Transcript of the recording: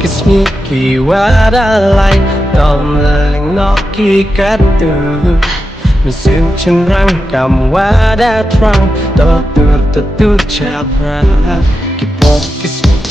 kiss me ki wada lai tom lang no ki kat tu mình siêu chân răng cầm wada trăng to tu chapra ki kiss me